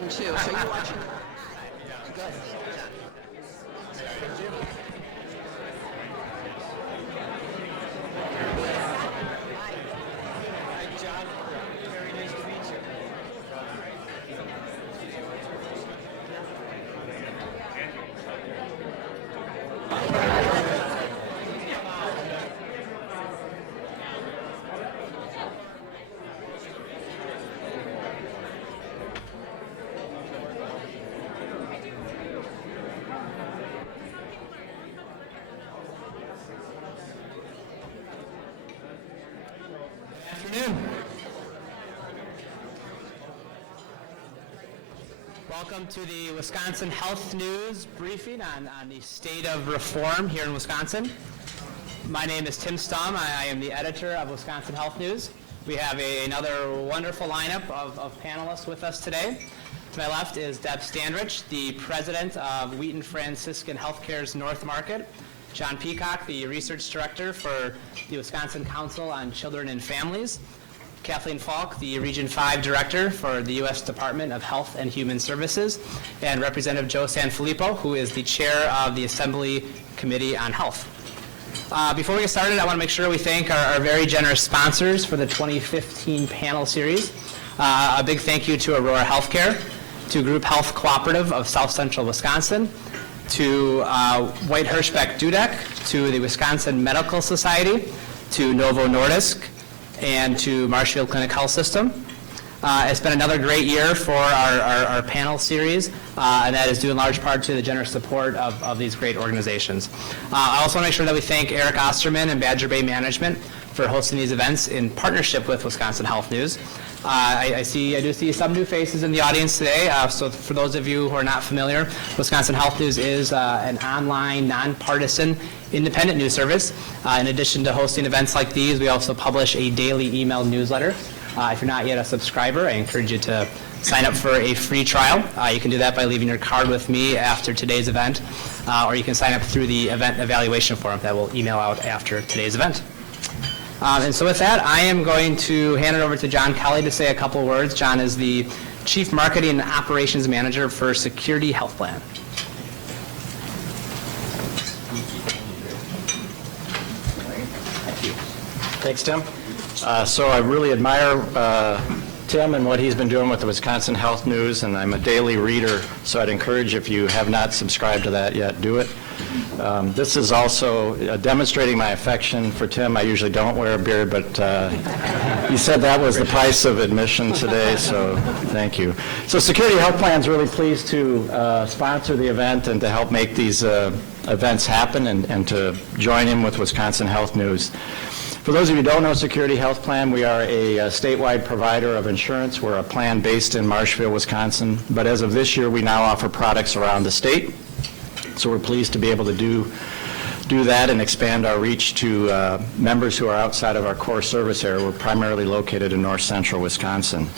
one too. So you're watching. Good. Welcome to the Wisconsin Health News briefing on the state of reform here in Wisconsin. My name is Tim Stum. I am the editor of Wisconsin Health News. We have another wonderful lineup of panelists with us today. To my left is Deb Standrich, the president of Wheaton Franciscan Healthcare's North Market. John Peacock, the research director for the Wisconsin Council on Children and Families. Kathleen Falk, the Region 5 Director for the U.S. Department of Health and Human Services, and Representative Joe Sanfilippo, who is the Chair of the Assembly Committee on Health. Before we get started, I want to make sure we thank our very generous sponsors for the 2015 panel series. A big thank you to Aurora Healthcare, to Group Health Cooperative of South Central Wisconsin, to White Hirschbeck Dudek, to the Wisconsin Medical Society, to Novo Nordisk, and to Marshfield Clinic Health System. It's been another great year for our panel series, and that is due in large part to the generous support of these great organizations. I also want to make sure that we thank Eric Osterman and Badger Bay Management for hosting these events in partnership with Wisconsin Health News. I do see some new faces in the audience today, so for those of you who are not familiar, Wisconsin Health News is an online, nonpartisan, independent news service. In addition to hosting events like these, we also publish a daily email newsletter. If you're not yet a subscriber, I encourage you to sign up for a free trial. You can do that by leaving your card with me after today's event, or you can sign up through the event evaluation form that will email out after today's event. And so with that, I am going to hand it over to John Kelly to say a couple words. John is the Chief Marketing and Operations Manager for Security Health Plan. Thanks, Tim. So I really admire Tim and what he's been doing with the Wisconsin Health News, and I'm a daily reader, so I'd encourage, if you have not subscribed to that yet, do it. This is also demonstrating my affection for Tim. I usually don't wear a beard, but he said that was the price of admission today, so thank you. So Security Health Plan is really pleased to sponsor the event and to help make these events happen and to join in with Wisconsin Health News. For those of you who don't know Security Health Plan, we are a statewide provider of insurance. We're a plan based in Marshfield, Wisconsin, but as of this year, we now offer products around the state. So we're pleased to be able to do that and expand our reach to members who are outside of our core service area. We're primarily located in north central Wisconsin.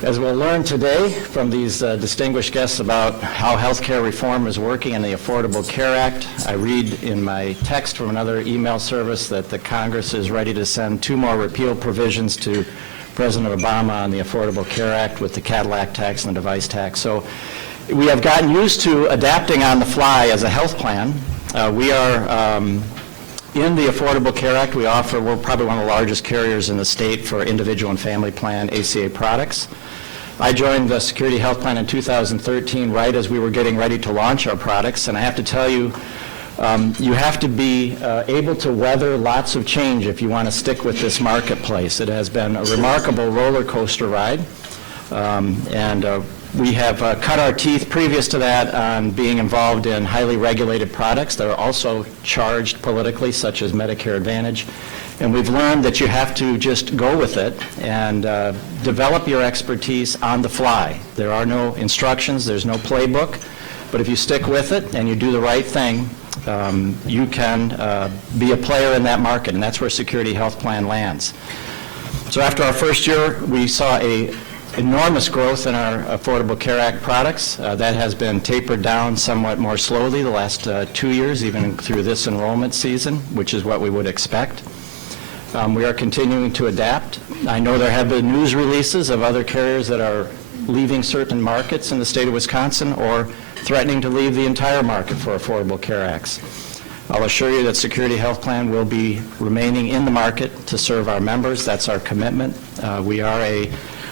As we'll learn today from these distinguished guests about how healthcare reform is working in the Affordable Care Act, I read in my text from another email service that the Congress is ready to send 2 more repeal provisions to President Obama on the Affordable Care Act with the Cadillac tax and the device tax. So we have gotten used to adapting on the fly as a health plan. We are in the Affordable Care Act. We're probably one of the largest carriers in the state for individual and family plan ACA products. I joined the Security Health Plan in 2013, right as we were getting ready to launch our products, and I have to tell you, you have to be able to weather lots of change if you want to stick with this marketplace. It has been a remarkable roller coaster ride, and we have cut our teeth previous to that on being involved in highly regulated products that are also charged politically, such as Medicare Advantage. And we've learned that you have to just go with it and develop your expertise on the fly. There are no instructions, there's no playbook, but if you stick with it and you do the right thing, you can be a player in that market, and that's where Security Health Plan lands. So after our first year, we saw enormous growth in our Affordable Care Act products. That has been tapered down somewhat more slowly the last 2 years, even through this enrollment season, which is what we would expect. We are continuing to adapt. I know there have been news releases of other carriers that are leaving certain markets in the state of Wisconsin or threatening to leave the entire market for Affordable Care Acts. I'll assure you that Security Health Plan will be remaining in the market to serve our members. That's our commitment. We are a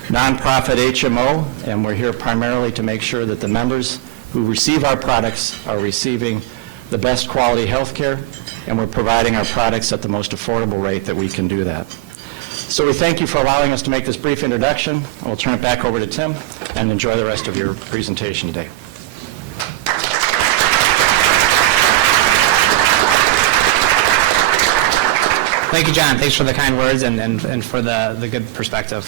nonprofit HMO, and we're here primarily to make sure that the members who receive our products are receiving the best quality health care, and we're providing our products at the most affordable rate that we can do that. So we thank you for allowing us to make this brief introduction. We'll turn it back over to Tim, and enjoy the rest of your presentation today. Thank you, John. Thanks for the kind words and for the good perspective.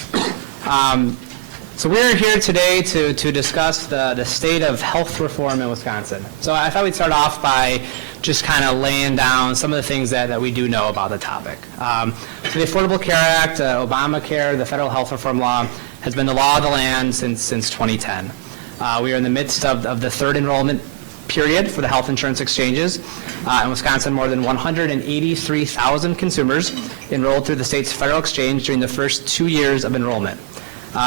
So we're here today to discuss the state of health reform in Wisconsin. So I thought we'd start off by just kind of laying down some of the things that we do know about the topic. So the Affordable Care Act, Obamacare, the federal health reform law, has been the law of the land since 2010. We are in the midst of the third enrollment period for the health insurance exchanges. In Wisconsin, more than 183,000 consumers enrolled through the state's federal exchange during the first 2 years of enrollment.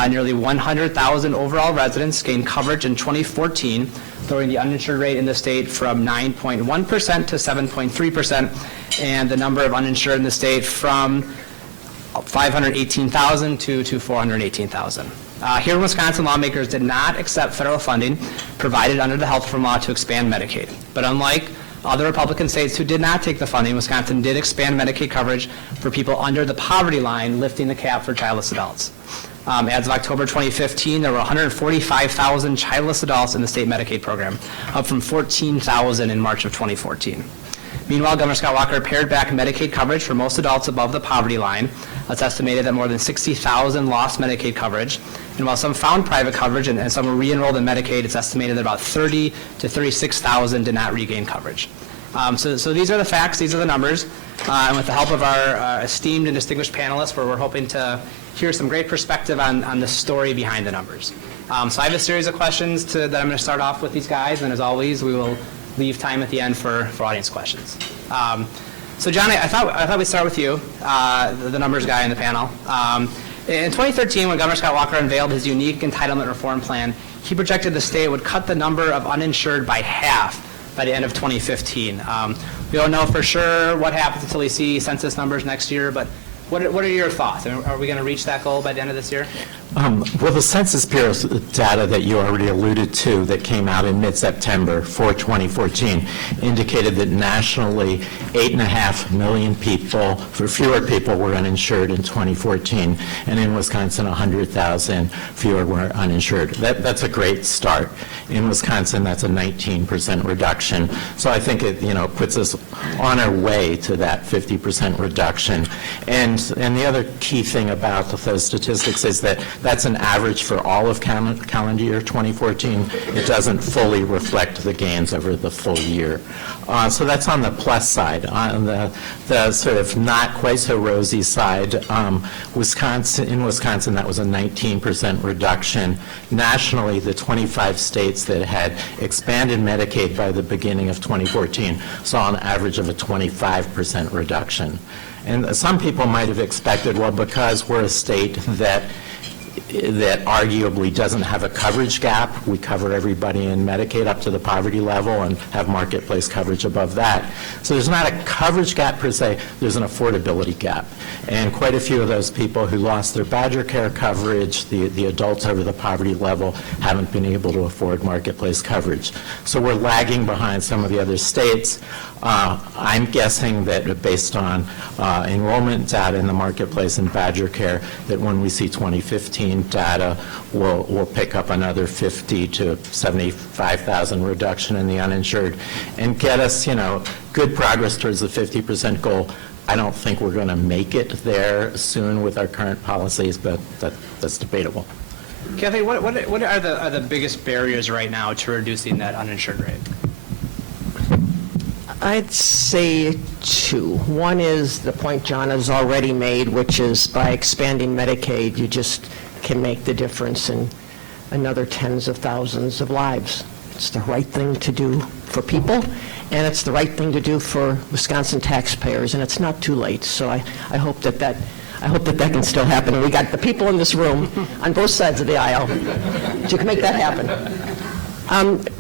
Nearly 100,000 overall residents gained coverage in 2014, lowering the uninsured rate in the state from 9.1% to 7.3%, and the number of uninsured in the state from 518,000 to 418,000. Here in Wisconsin, lawmakers did not accept federal funding provided under the health reform law to expand Medicaid. But unlike other Republican states who did not take the funding, Wisconsin did expand Medicaid coverage for people under the poverty line, lifting the cap for childless adults. As of October 2015, there were 145,000 childless adults in the state Medicaid program, up from 14,000 in March of 2014. Meanwhile, Governor Scott Walker pared back Medicaid coverage for most adults above the poverty line. It's estimated that more than 60,000 lost Medicaid coverage. And while some found private coverage and some were re-enrolled in Medicaid, it's estimated that about 30 to 36,000 did not regain coverage. So these are the facts, these are the numbers. And with the help of our esteemed and distinguished panelists, we're hoping to hear some great perspective on the story behind the numbers. So I have a series of questions that I'm going to start off with these guys, and as always, we will leave time at the end for audience questions. So John, I thought we'd start with you, the numbers guy in the panel. In 2013, when Governor Scott Walker unveiled his unique entitlement reform plan, he projected the state would cut the number of uninsured by half by the end of 2015. We don't know for sure what happens until we see census numbers next year, but what are your thoughts? Are we going to reach that goal by the end of this year? Well, the Census Bureau's data that you already alluded to that came out in mid-September for 2014 indicated that nationally 8.5 million people, for fewer people, were uninsured in 2014, and in Wisconsin 100,000 fewer were uninsured. That's a great start. In Wisconsin, that's a 19% reduction. So I think it puts us on our way to that 50% reduction. And the other key thing about those statistics is that that's an average for all of calendar year 2014. It doesn't fully reflect the gains over the full year. So that's on the plus side. On the sort of not quite so rosy side, in Wisconsin, that was a 19% reduction. Nationally, the 25 states that had expanded Medicaid by the beginning of 2014 saw an average of a 25% reduction. And some people might have expected, well, because we're a state that arguably doesn't have a coverage gap. We cover everybody in Medicaid up to the poverty level and have marketplace coverage above that. So there's not a coverage gap per se, there's an affordability gap. And quite a few of those people who lost their Badger Care coverage, the adults over the poverty level, haven't been able to afford marketplace coverage. So we're lagging behind some of the other states. I'm guessing that based on enrollment data in the marketplace and Badger Care, that when we see 2015 data, we'll pick up another 50 to 75,000 reduction in the uninsured and get us, good progress towards the 50% goal. I don't think we're going to make it there soon with our current policies, but that's debatable. Kathy, what are the biggest barriers right now to reducing that uninsured rate? I'd say two. One is the point John has already made, which is by expanding Medicaid, you just can make the difference in another tens of thousands of lives. It's the right thing to do for people, and it's the right thing to do for Wisconsin taxpayers, and it's not too late. So I hope that I hope that that can still happen. We got the people in this room on both sides of the aisle. You can make that happen.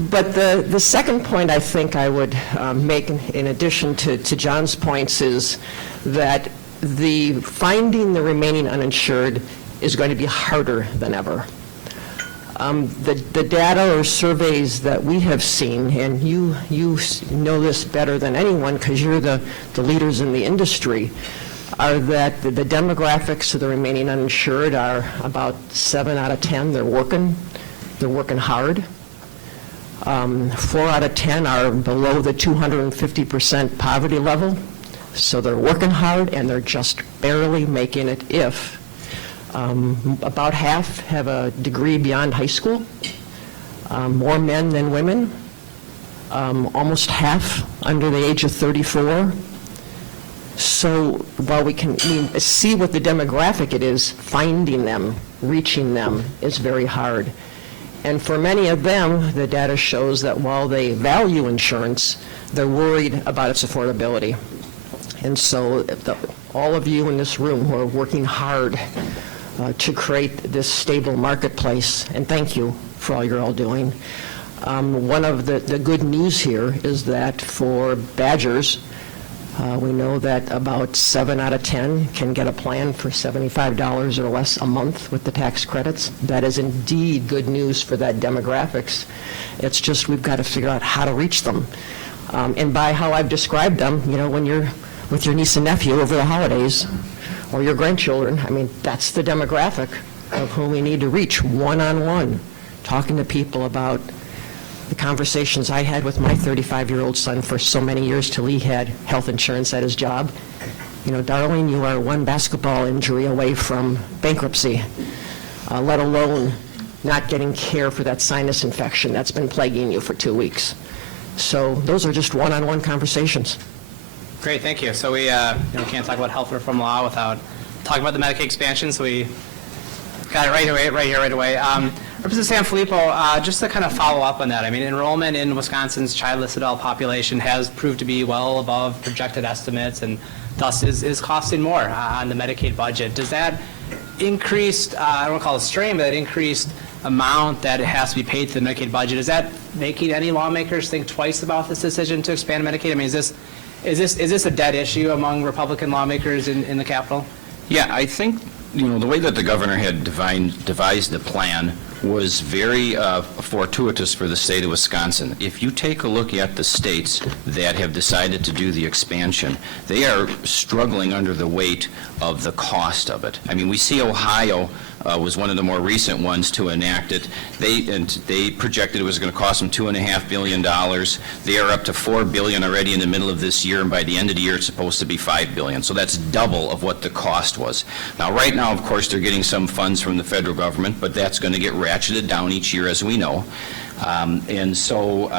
But the second point I think I would make, in addition to John's points, is that finding the remaining uninsured is going to be harder than ever. The data or surveys that we have seen, and you know this better than anyone because you're the leaders in the industry, are that the demographics of the remaining uninsured are about 7 out of 10. They're working hard. 4 out of 10 are below the 250% poverty level. So they're working hard and they're just barely making it if. About half have a degree beyond high school, more men than women, almost half under the age of 34. So while we see what the demographic it is, finding them, reaching them is very hard. And for many of them, the data shows that while they value insurance, they're worried about its affordability. And so all of you in this room who are working hard to create this stable marketplace, and thank you for all you're all doing. One of the good news here is that for Badgers, we know that about 7 out of 10 can get a plan for $75 or less a month with the tax credits. That is indeed good news for that demographics. It's just we've got to figure out how to reach them. And by how I've described them, you know, when you're with your niece and nephew over the holidays, or your grandchildren, I mean, that's the demographic of whom we need to reach one-on-one, talking to people about the conversations I had with my 35-year-old son for so many years till he had health insurance at his job. You know, darling, you are one basketball injury away from bankruptcy, let alone not getting care for that sinus infection that's been plaguing you for 2 weeks. So those are just one-on-one conversations. Great, thank you. So we can't talk about health reform law without talking about the Medicaid expansion, so we got it right away. Representative Sanfilippo, just to kind of follow up on that, I mean, enrollment in Wisconsin's childless adult population has proved to be well above projected estimates and thus is costing more on the Medicaid budget. Does that increased, I don't want to call it strain, but that increased amount that it has to be paid to the Medicaid budget, is that making any lawmakers think twice about this decision to expand Medicaid? I mean, is this a dead issue among Republican lawmakers in the Capitol? Yeah, I think, the way that the governor had devised the plan was very fortuitous for the state of Wisconsin. If you take a look at the states that have decided to do the expansion, they are struggling under the weight of the cost of it. I mean, we see Ohio was one of the more recent ones to enact it. They projected it was going to cost them $2.5 billion. They are up to $4 billion already in the middle of this year, and by the end of the year, it's supposed to be $5 billion. So that's double of what the cost was. Now, right now, of course, they're getting some funds from the federal government, but that's going to get ratcheted down each year, as we know. And so,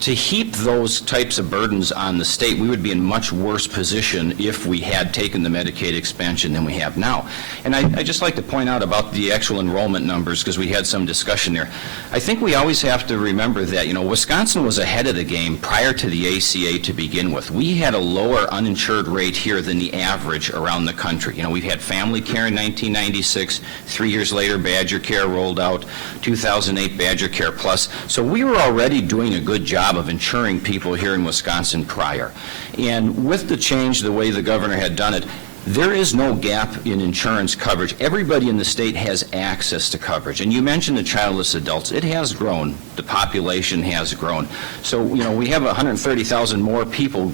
to heap those types of burdens on the state, we would be in much worse position if we had taken the Medicaid expansion than we have now. And I just like to point out about the actual enrollment numbers, because we had some discussion there. I think we always have to remember that, Wisconsin was ahead of the game prior to the ACA to begin with. We had a lower uninsured rate here than the average around the country. We've had family care in 1996. 3 years later, Badger Care rolled out. 2008, Badger Care Plus. So we were already doing a good job of insuring people here in Wisconsin prior. And with the change, the way the governor had done it, there is no gap in insurance coverage. Everybody in the state has access to coverage. And you mentioned the childless adults. It has grown. The population has grown. So, we have 130,000 more people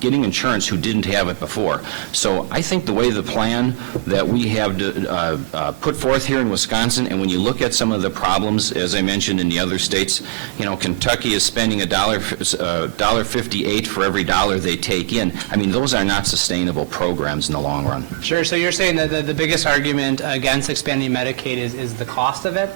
getting insurance who didn't have it before. So I think the way the plan that we have put forth here in Wisconsin, and when you look at some of the problems, as I mentioned in the other states, Kentucky is spending $1.58 for every dollar they take in. I mean, those are not sustainable programs in the long run. Sure. So you're saying that the biggest argument against expanding Medicaid is the cost of it?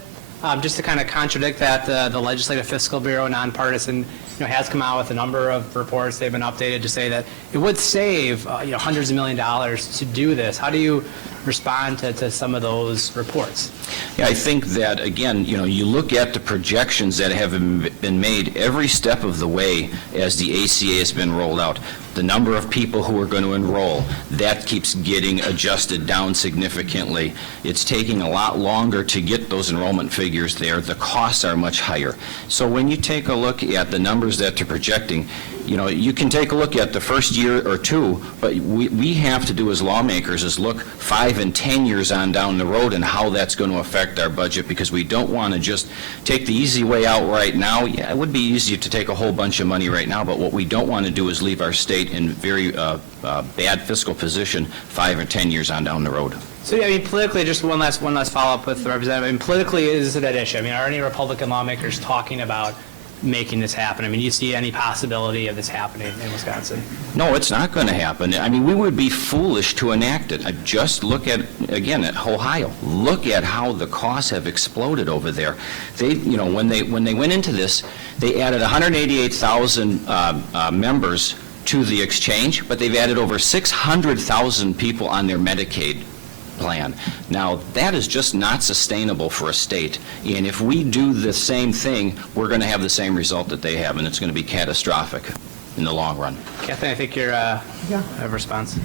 Just to kind of contradict that, the Legislative Fiscal Bureau, nonpartisan, has come out with a number of reports. They've been updated to say that it would save hundreds of $millions to do this. How do you respond to some of those reports? Yeah, I think that, again, you look at the projections that have been made every step of the way as the ACA has been rolled out. the number of people who are going to enroll, that keeps getting adjusted down significantly. It's taking a lot longer to get those enrollment figures there. The costs are much higher. So when you take a look at the numbers that they're projecting, you know, you can take a look at the first year or two, but we have to do as lawmakers is look 5 and 10 years on down the road and how that's going to affect our budget, because we don't want to just take the easy way out right now. Yeah, it would be easy to take a whole bunch of money right now, but what we don't want to do is leave our state in very bad fiscal position 5 or 10 years on down the road. So, yeah, I mean, politically, just one last follow-up with the representative. I mean, politically, is it an issue? I mean, are any Republican lawmakers talking about making this happen? I mean, do you see any possibility of this happening in Wisconsin? No, it's not going to happen. I mean, we would be foolish to enact it. Just look at, again, at Ohio. Look at how the costs have exploded over there. They, you know, when they went into this, they added 188,000 members to the exchange, but they've added over 600,000 people on their Medicaid plan. Now, that is just not sustainable for a state, and if we do the same thing, we're going to have the same result that they have, and it's going to be catastrophic in the long run. Kathleen, I think you're have a response.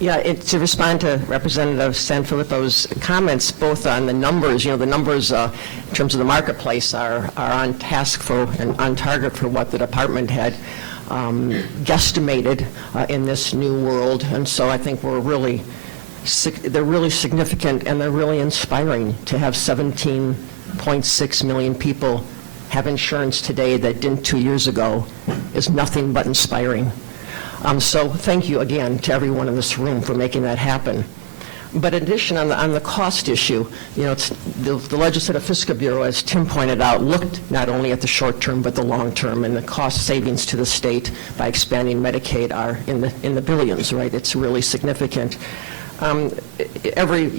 Yeah, to respond to Representative Sanfilippo's comments, both on the numbers, you know, the numbers in terms of the marketplace are on task for and on target for what the department had guesstimated in this new world, and so I think they're really significant, and they're really inspiring to have 17.6 million people have insurance today that didn't 2 years ago is nothing but inspiring. So thank you again to everyone in this room for making that happen. But in addition, on the cost issue, you know, it's the Legislative Fiscal Bureau, as Tim pointed out, looked not only at the short term but the long term, and the cost savings to the state by expanding Medicaid are in the billions, right? It's really significant. Every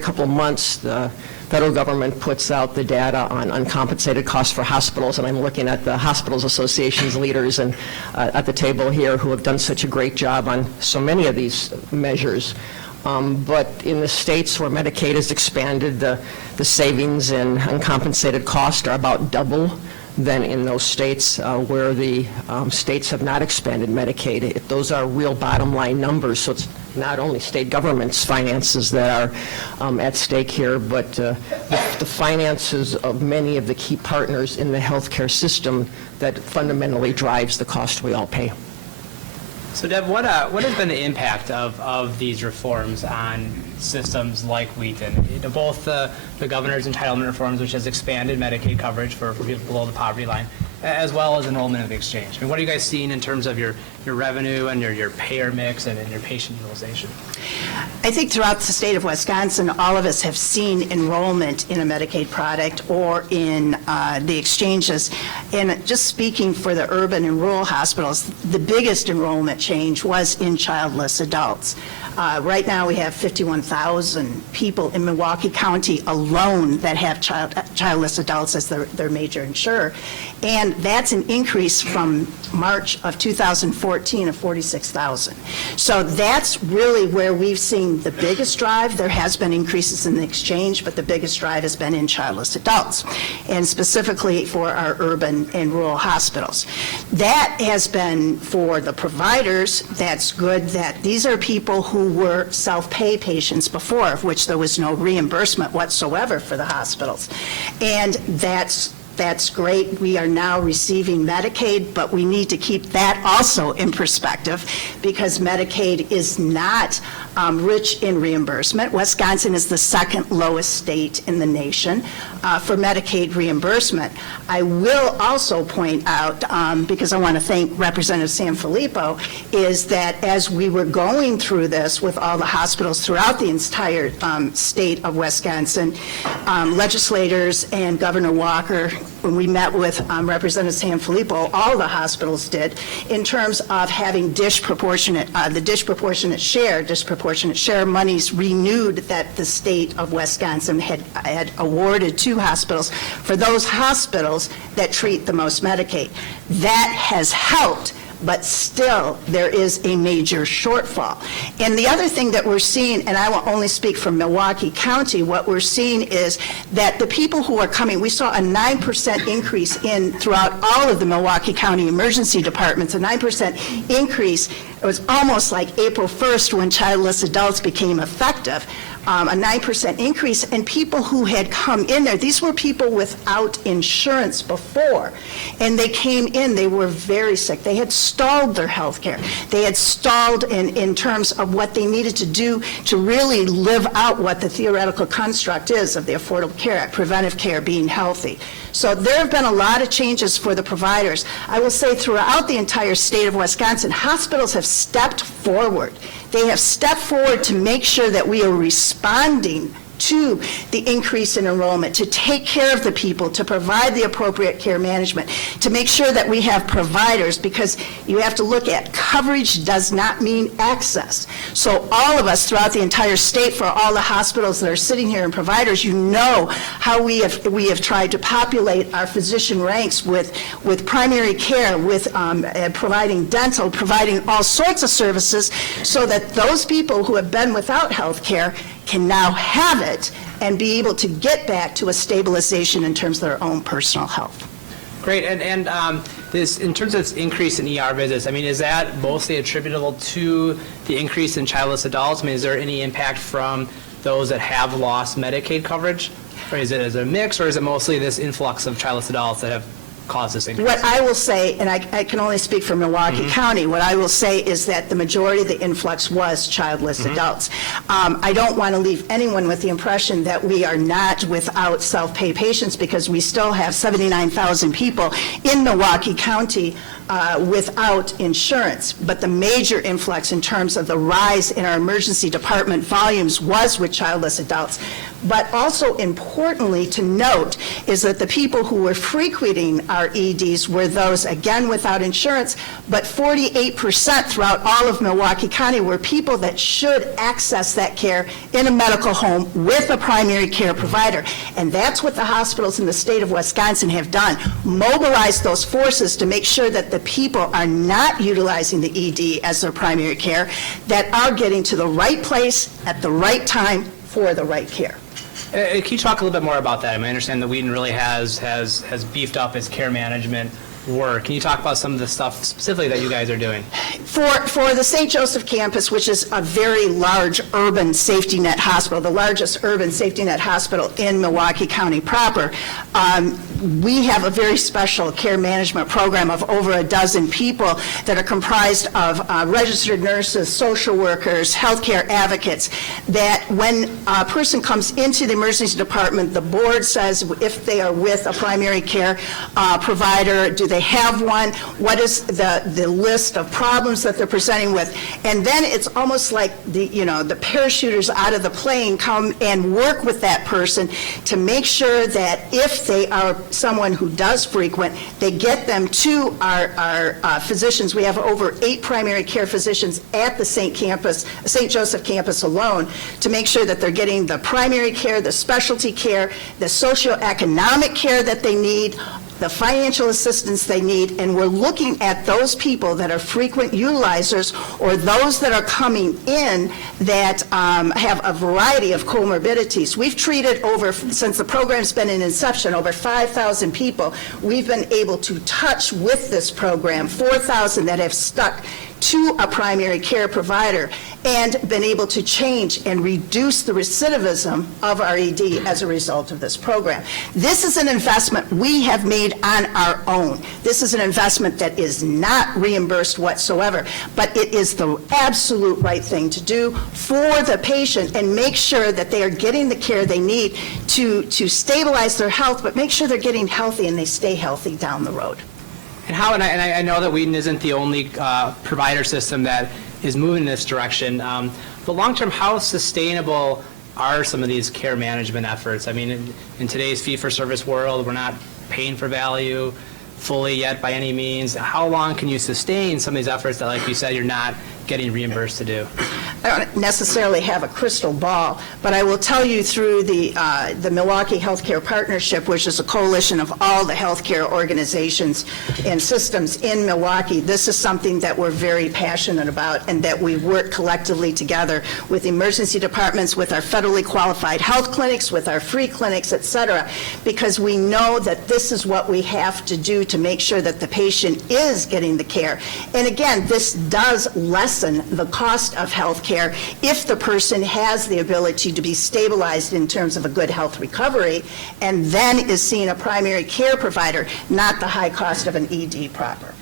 couple of months, the federal government puts out the data on uncompensated costs for hospitals, and I'm looking at the Hospitals Association's leaders and at the table here who have done such a great job on so many of these measures. But in the states where Medicaid has expanded, the savings in uncompensated costs are about double than in those states where the states have not expanded Medicaid. Those are real bottom line numbers, so it's not only state government's finances that are at stake here, but the finances of many of the key partners in the healthcare system that fundamentally drives the cost we all pay. So, Deb, what has been the impact of these reforms on systems like Wheaton? You know, both the governor's entitlement reforms, which has expanded Medicaid coverage for people below the poverty line, as well as enrollment of the exchange. I mean, what are you guys seeing in terms of your revenue and your payer mix and your patient utilization? I think throughout the state of Wisconsin, all of us have seen enrollment in a Medicaid product or in the exchanges. And just speaking for the urban and rural hospitals, the biggest enrollment change was in childless adults. Right now, we have 51,000 people in Milwaukee County alone that have childless adults as their major insurer. And that's an increase from March of 2014 of 46,000. So that's really where we've seen the biggest drive. There has been increases in the exchange, but the biggest drive has been in childless adults, and specifically for our urban and rural hospitals. That has been for the providers, that's good that these are people who were self-pay patients before, of which there was no reimbursement whatsoever for the hospitals. And that's great. We are now receiving Medicaid, but we need to keep that also in perspective because Medicaid is not rich in reimbursement. Wisconsin is the second lowest state in the nation for Medicaid reimbursement. I will also point out, because I want to thank Representative Sanfilippo, is that as we were going through this with all the hospitals throughout the entire state of Wisconsin, legislators and Governor Walker, when we met with Representative Sanfilippo, all the hospitals did, in terms of having disproportionate share monies renewed that the state of Wisconsin had awarded to hospitals for those hospitals that treat the most Medicaid. That has helped but still, there is a major shortfall. And the other thing that we're seeing, and I will only speak for Milwaukee County, what we're seeing is that the people who are coming, we saw a 9% increase throughout all of the Milwaukee County emergency departments, a 9% increase. It was almost like April 1st when childless adults became effective. A 9% increase, and people who had come in there, these were people without insurance before, and they came in, they were very sick. They had stalled their health care. They had stalled in terms of what they needed to do to really live out what the theoretical construct is of the Affordable Care Act, preventive care, being healthy. So there have been a lot of changes for the providers. I will say throughout the entire state of Wisconsin, hospitals have stepped forward. They have stepped forward to make sure that we are responding to the increase in enrollment, to take care of the people, to provide the appropriate care management, to make sure that we have providers, because you have to look at coverage does not mean access. So all of us throughout the entire state, for all the hospitals that are sitting here and providers, you know how we have tried to populate our physician ranks with primary care, with providing dental, providing all sorts of services, so that those people who have been without health care can now have it and be able to get back to a stabilization in terms of their own personal health. Great, and this, in terms of this increase in ER visits, I mean, is that mostly attributable to the increase in childless adults? I mean, is there any impact from those that have lost Medicaid coverage? Or is it a mix, or is it mostly this influx of childless adults that have caused this increase? What I will say, and I can only speak for Milwaukee County, what I will say is that the majority of the influx was childless adults. I don't want to leave anyone with the impression that we are not without self-pay patients, because we still have 79,000 people in Milwaukee County without insurance. But the major influx in terms of the rise in our emergency department volumes was with childless adults. But also importantly to note is that the people who were frequenting our EDs were those, again, without insurance, but 48% throughout all of Milwaukee County were people that should access that care in a medical home with a primary care provider. And that's what the hospitals in the state of Wisconsin have done, mobilize those forces to make sure that the people are not utilizing the ED as their primary care, that are getting to the right place at the right time for the right care. Can you talk a little bit more about that? I mean, I understand that Wheaton really has beefed up its care management work. Can you talk about some of the stuff specifically that you guys are doing? For the St. Joseph campus, which is a very large urban safety net hospital, the largest urban safety net hospital in Milwaukee County proper, we have a very special care management program of over a dozen people that are comprised of registered nurses, social workers, healthcare advocates, that when a person comes into the emergency department, the board says if they are with a primary care provider, do they have one, what is the list of problems that they're presenting with, and then it's almost like the parachuters out of the plane come and work with that person to make sure that if they are someone who does frequent, they get them to our physicians. We have over 8 primary care physicians at the St. Joseph campus alone to make sure that they're getting the primary care, the specialty care, the socioeconomic care that they need, the financial assistance they need, and we're looking at those people that are frequent utilizers or those that are coming in that have a variety of comorbidities. We've treated since the program's been in inception, over 5,000 people. We've been able to touch with this program 4,000 that have stuck to a primary care provider and been able to change and reduce the recidivism of our ED as a result of this program. This is an investment we have made on our own. This is an investment that is not reimbursed whatsoever, but it is the absolute right thing to do for the patient and make sure that they are getting the care they need to stabilize their health, but make sure they're getting healthy and they stay healthy down the road. And I know that Wheaton isn't the only provider system that is moving in this direction, but long-term, how sustainable are some of these care management efforts? I mean, in today's fee-for-service world, we're not paying for value fully yet by any means. How long can you sustain some of these efforts that, like you said, you're not getting reimbursed to do? don't necessarily have a crystal ball, but I will tell you through the Milwaukee Healthcare Partnership, which is a coalition of all the healthcare organizations and systems in Milwaukee, this is something that we're very passionate about and that we work collectively together with emergency departments, with our federally qualified health clinics, with our free clinics, et cetera, because we know that this is what we have to do to make sure that the patient is getting the care. And again, this does lessen the cost of health care if the person has the ability to be stabilized in terms of a good health recovery and then is seeing a primary care provider, not the high cost of an ED proper.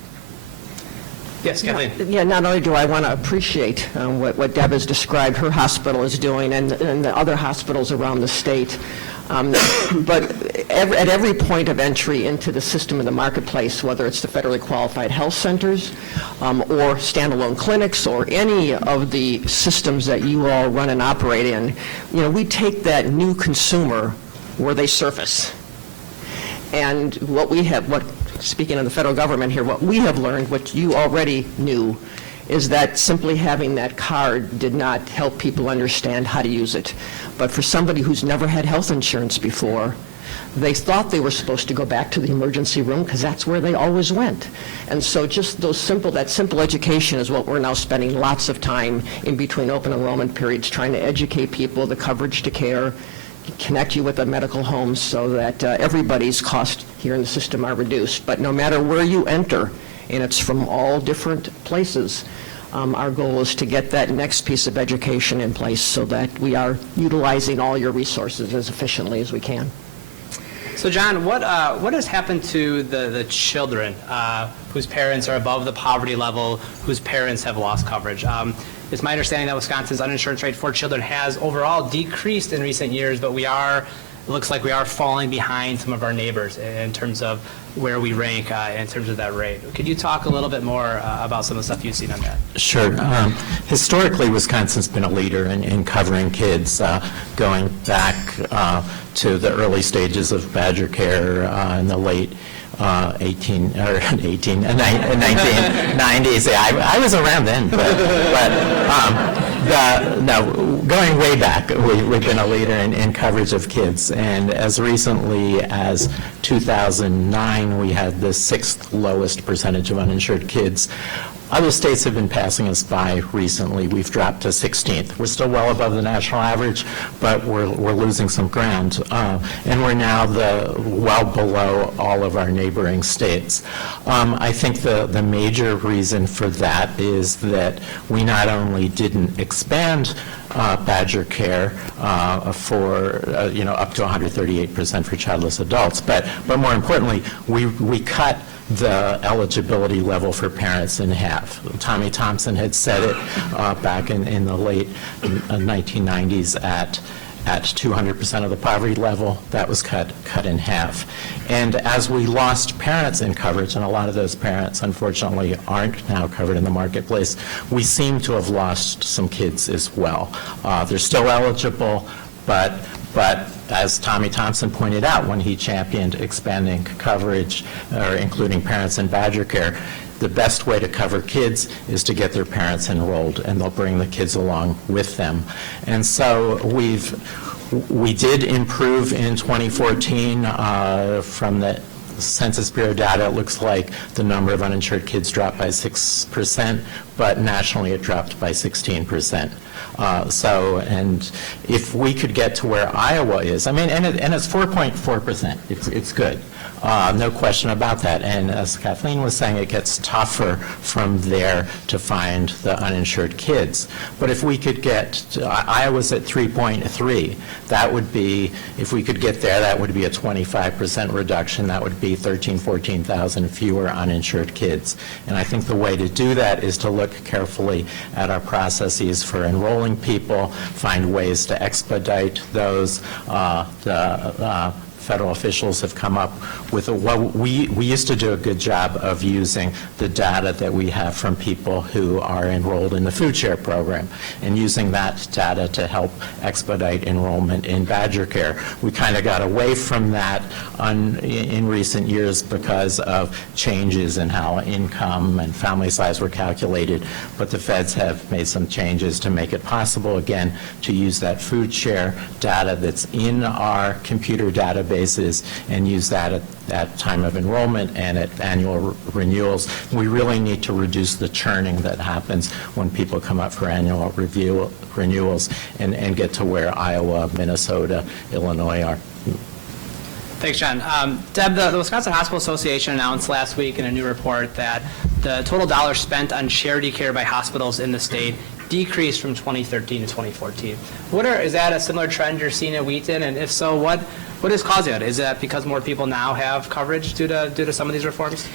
Yes, Kathleen. Yeah, not only do I want to appreciate what Deb has described her hospital is doing and the other hospitals around the state, but at every point of entry into the system in the marketplace, whether it's the federally qualified health centers or standalone clinics or any of the systems that you all run and operate in, we take that new consumer where they surface. And what we have, speaking of the federal government here, what we have learned, what you already knew, is that simply having that card did not help people understand how to use it. But for somebody who's never had health insurance before, they thought they were supposed to go back to the emergency room because that's where they always went. And so just that simple education is what we're now spending lots of time in between open enrollment periods trying to educate people, the coverage to care, connect you with the medical homes so that everybody's costs here in the system are reduced. But no matter where you enter, and it's from all different places, our goal is to get that next piece of education in place so that we are utilizing all your resources as efficiently as we can. So John, what has happened to the children whose parents are above the poverty level, whose parents have lost coverage? It's my understanding that Wisconsin's uninsured rate for children has overall decreased in recent years, but it looks like we are falling behind some of our neighbors in terms of where we rank in terms of that rate. Could you talk a little bit more about some of the stuff you've seen on that? Sure. Historically, Wisconsin's been a leader in covering kids, going back to the early stages of Badger Care in the late 1990s. Yeah, I was around then, going way back, we've been a leader in coverage of kids. And as recently as 2009, we had the 6th lowest percentage of uninsured kids. Other states have been passing us by recently. We've dropped to 16th. We're still well above the national average, but we're losing some ground. And we're now well below all of our neighboring states. I think the major reason for that is that we not only didn't expand Badger Care for up to 138% for childless adults, but more importantly, we cut the eligibility level for parents in half. Tommy Thompson had said it back in the late 1990s at 200% of the poverty level. That was cut in half. And as we lost parents in coverage, and a lot of those parents unfortunately aren't now covered in the marketplace, we seem to have lost some kids as well. They're still eligible, but as Tommy Thompson pointed out when he championed expanding coverage, or including parents in Badger Care, the best way to cover kids is to get their parents enrolled, and they'll bring the kids along with them. And so we did improve in 2014 from the Census Bureau data. It looks like the number of uninsured kids dropped by 6%, but nationally it dropped by 16%. And if we could get to where Iowa is, and it's 4.4%, it's good. No question about that. And as Kathleen was saying, it gets tougher from there to find the uninsured kids. But if we could get, Iowa's at 3.3, that would be, if we could get there, that would be a 25% reduction. That would be 14,000 fewer uninsured kids. And I think the way to do that is to look carefully at our processes for enrolling people, find ways to expedite those, federal officials have come up with we used to do a good job of using the data that we have from people who are enrolled in the food share program and using that data to help expedite enrollment in Badger Care. We kind of got away from that in recent years because of changes in how income and family size were calculated, but the feds have made some changes to make it possible again to use that food share data that's in our computer databases and use that at time of enrollment and at annual renewals. We really need to reduce the churning that happens when people come up for annual renewals and get to where Iowa, Minnesota, Illinois are. Thanks, John. Deb, the Wisconsin Hospital Association announced last week in a new report that the total dollars spent on charity care by hospitals in the state decreased from 2013 to 2014. Is that a similar trend you're seeing at Wheaton? And if so, what is causing it? Is that because more people now have coverage due to some of these reforms?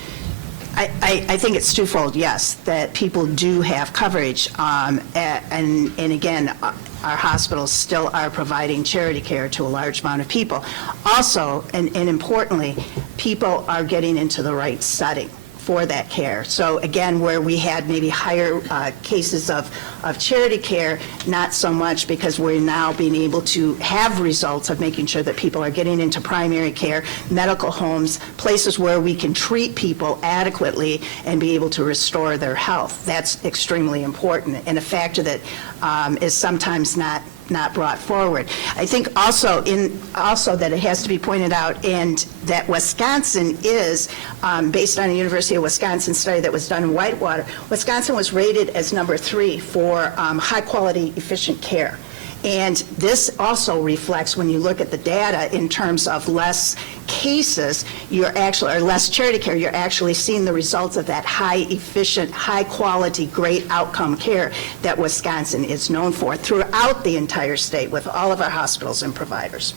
I think it's twofold, yes, that people do have coverage, and again, our hospitals still are providing charity care to a large amount of people. Also, and importantly, people are getting into the right setting for that care. So again, where we had maybe higher cases of charity care, not so much, because we're now being able to have results of making sure that people are getting into primary care, medical homes, places where we can treat people adequately and be able to restore their health. That's extremely important, and a factor that is sometimes not brought forward. I think also that it has to be pointed out, and that Wisconsin is, based on a University of Wisconsin study that was done in Whitewater, Wisconsin was rated as number 3 for high quality, efficient care. And this also reflects, when you look at the data in terms of less cases, or less charity care, you're actually seeing the results of that high efficient, high quality, great outcome care that Wisconsin is known for throughout the entire state with all of our hospitals and providers.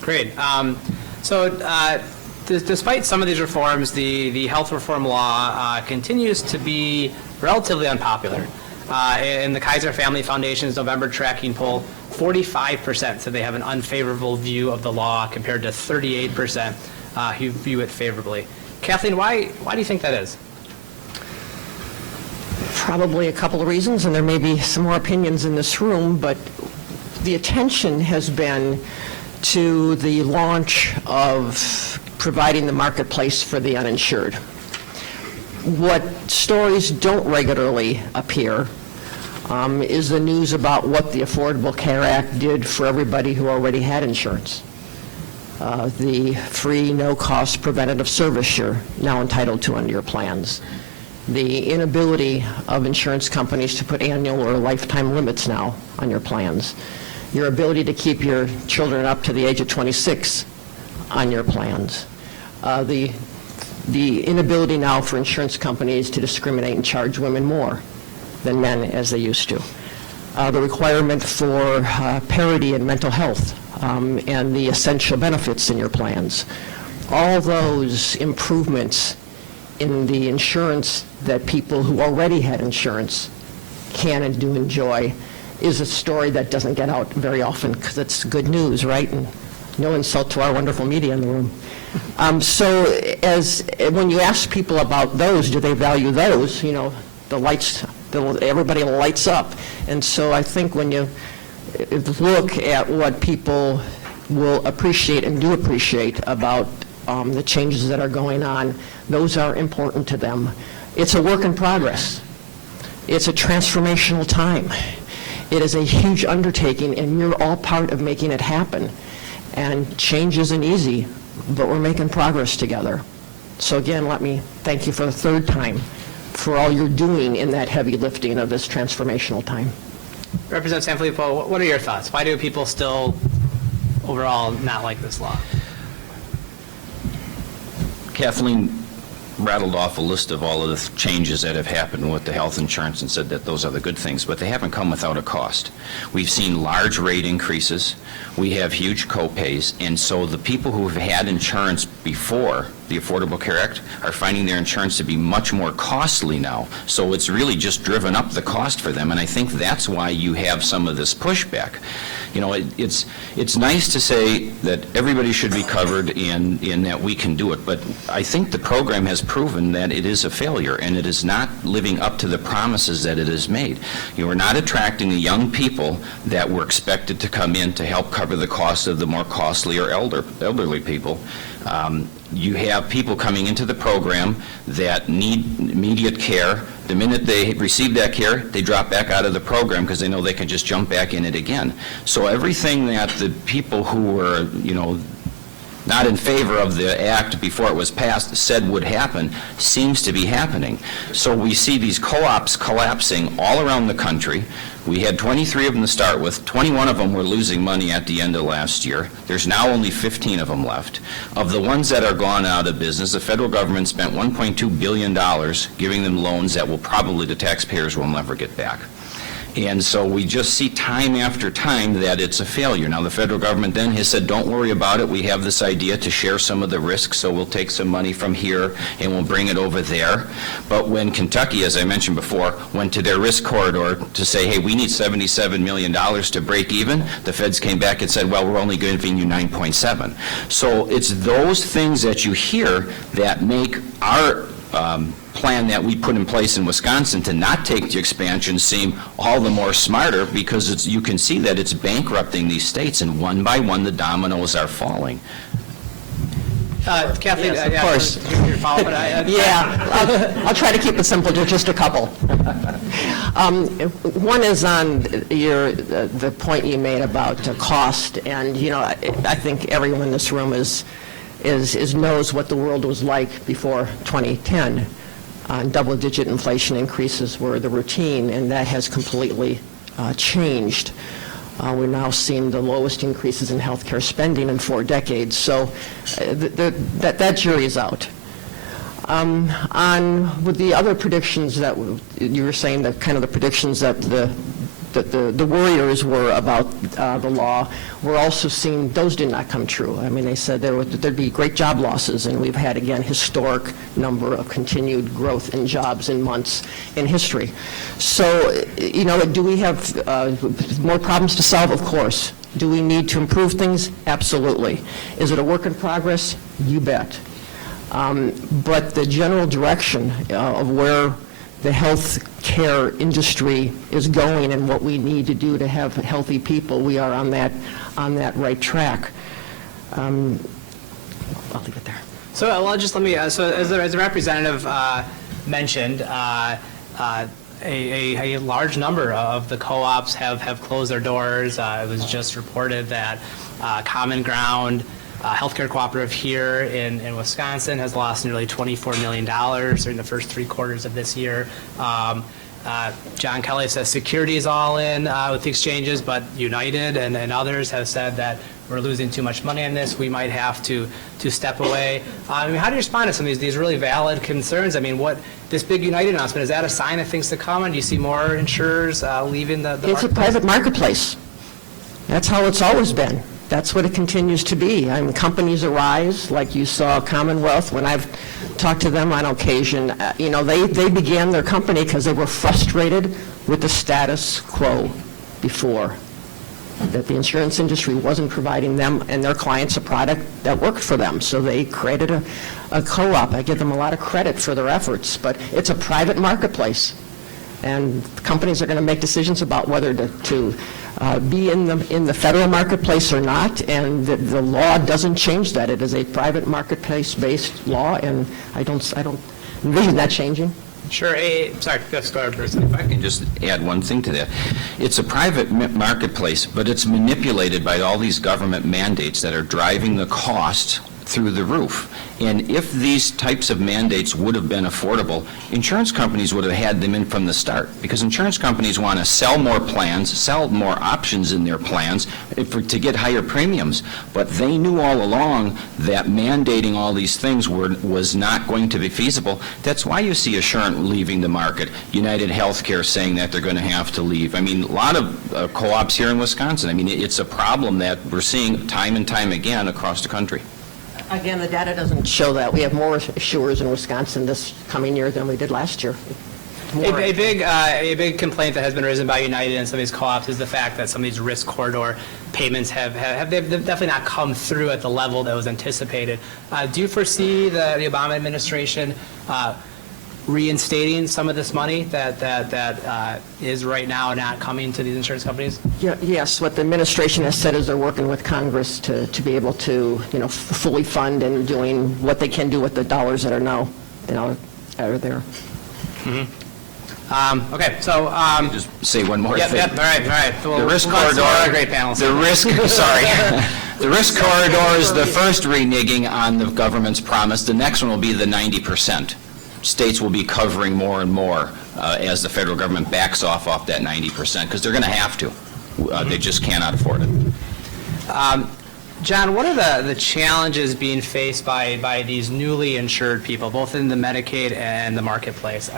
Great. Despite some of these reforms, the health reform law continues to be relatively unpopular. In the Kaiser Family Foundation's November tracking poll, 45% said they have an unfavorable view of the law compared to 38% who view it favorably. Kathleen, why do you think that is? Probably a couple of reasons, and there may be some more opinions in this room, but the attention has been to the launch of providing the marketplace for the uninsured. What stories don't regularly appear is the news about what the Affordable Care Act did for everybody who already had insurance. The free, no-cost preventative service you're now entitled to under your plans. The inability of insurance companies to put annual or lifetime limits now on your plans. Your ability to keep your children up to the age of 26 on your plans. The inability now for insurance companies to discriminate and charge women more than men as they used to. The requirement for parity in mental health and the essential benefits in your plans. All those improvements in the insurance that people who already had insurance can and do enjoy is a story that doesn't get out very often because it's good news, right? And no insult to our wonderful media in the room. So when you ask people about those, do they value those? You know, the lights, everybody lights up. And so I think when you look at what people will appreciate and do appreciate about the changes that are going on, those are important to them. It's a work in progress. It's a transformational time. It is a huge undertaking, and you're all part of making it happen. And change isn't easy, but we're making progress together. So again, let me thank you for the third time for all you're doing in that heavy lifting of this transformational time. Representative Sanfilippo, what are your thoughts? Why do people still overall not like this law? Kathleen rattled off a list of all of the changes that have happened with the health insurance and said that those are the good things, but they haven't come without a cost. We've seen large rate increases. We have huge co-pays, and so the people who have had insurance before the Affordable Care Act, are finding their insurance to be much more costly now. So it's really just driven up the cost for them, and I think that's why you have some of this pushback. You know, it's nice to say that everybody should be covered in that we can do it, but I think the program has proven that it is a failure, and it is not living up to the promises that it has made. You are not attracting the young people that were expected to come in to help cover the cost of the more costly or elderly people. You have people coming into the program that need immediate care. The minute they receive that care, they drop back out of the program because they know they can just jump back in it again. So everything that the people who were, you know, not in favor of the act before it was passed said would happen seems to be happening. So we see these co-ops collapsing all around the country. We had 23 of them to start with. 21 of them were losing money at the end of last year. There's now only 15 of them left. Of the ones that are gone out of business, the federal government spent $1.2 billion giving them loans that will probably the taxpayers will never get back. And so we just see time after time that it's a failure. Now, the federal government then has said, don't worry about it. We have this idea to share some of the risks, so we'll take some money from here and we'll bring it over there. But when Kentucky, as I mentioned before, went to their risk corridor to say, hey, we need $77 million to break even, the feds came back and said, well, we're only giving you 9.7. So it's those things that you hear that make our plan that we put in place in Wisconsin to not take the expansion seem all the more smarter, because you can see that it's bankrupting these states, and one by one the dominoes are falling. Kathleen, Yes, of course. your follow-up. Yeah, I'll try to keep it simple to just a couple. One is on the point you made about cost, and you know, I think everyone in this room knows what the world was like before 2010. Double-digit inflation increases were the routine, and that has completely changed. We're now seeing the lowest increases in healthcare spending in 4 decades. So that jury is out. With the other predictions that you were saying, that kind of the predictions that the worriers were about the law, we're also seeing those did not come true. I mean, they said there'd be great job losses, and we've had, again, historic number of continued growth in jobs in months in history. So, you know, do we have more problems to solve? Of course. Do we need to improve things? Absolutely. Is it a work in progress? You bet. But the general direction of where the health care industry is going and what we need to do to have healthy people, we are on that right track. I'll leave it there. So, well, just let me, so as the representative mentioned, a large number of the co-ops have closed their doors. It was just reported that Common Ground healthcare cooperative here in Wisconsin has lost nearly $24 million during the first 3 quarters of this year. John Kelly says security is all in with the exchanges, but United and others have said that we're losing too much money on this. We might have to step away. I mean, how do you respond to some of these really valid concerns? I mean, this big United announcement, is that a sign of things to come? And do you see more insurers leaving the It's a private marketplace. That's how it's always been. That's what it continues to be. I mean, companies arise, like you saw Commonwealth. When I've talked to them on occasion, you know, they began their company because they were frustrated with the status quo before, that the insurance industry wasn't providing them and their clients a product that worked for them. So they created a co-op. I give them a lot of credit for their efforts, but it's a private marketplace. And companies are going to make decisions about whether to be in the federal marketplace or not, and the law doesn't change that. It is a private marketplace-based law, and I don't envision that changing. Sure. Sorry, let's go ahead, Bruce. If I can just add one thing to that. It's a private marketplace, but it's manipulated by all these government mandates that are driving the cost through the roof. And if these types of mandates would have been affordable, insurance companies would have had them in from the start, because insurance companies want to sell more plans, sell more options in their plans to get higher premiums. But they knew all along that mandating all these things was not going to be feasible. That's why you see Assurant leaving the market, United Healthcare saying that they're going to have to leave. I mean, a lot of co-ops here in Wisconsin. I mean, it's a problem that we're seeing time and time again across the country. Again, the data doesn't show that. We have more issuers in Wisconsin this coming year than we did last year. A big complaint that has been raised by United and some of these co-ops is the fact that some of these risk corridor payments have they've definitely not come through at the level that was anticipated. Do you foresee the Obama administration reinstating some of this money that is right now not coming to these insurance companies? Yes, what the administration has said is they're working with Congress to be able to, fully fund and doing what they can do with the dollars that are now, are there. Okay, so Just say one more yep, thing. all right. The risk We'll move on to corridor, our great panel. the risk corridor is the first reneging on the government's promise. The next one will be the 90%. States will be covering more and more as the federal government backs off that 90%, because they're going to have to. They just cannot afford it. John, what are the challenges being faced by these newly insured people, both in the Medicaid and the marketplace?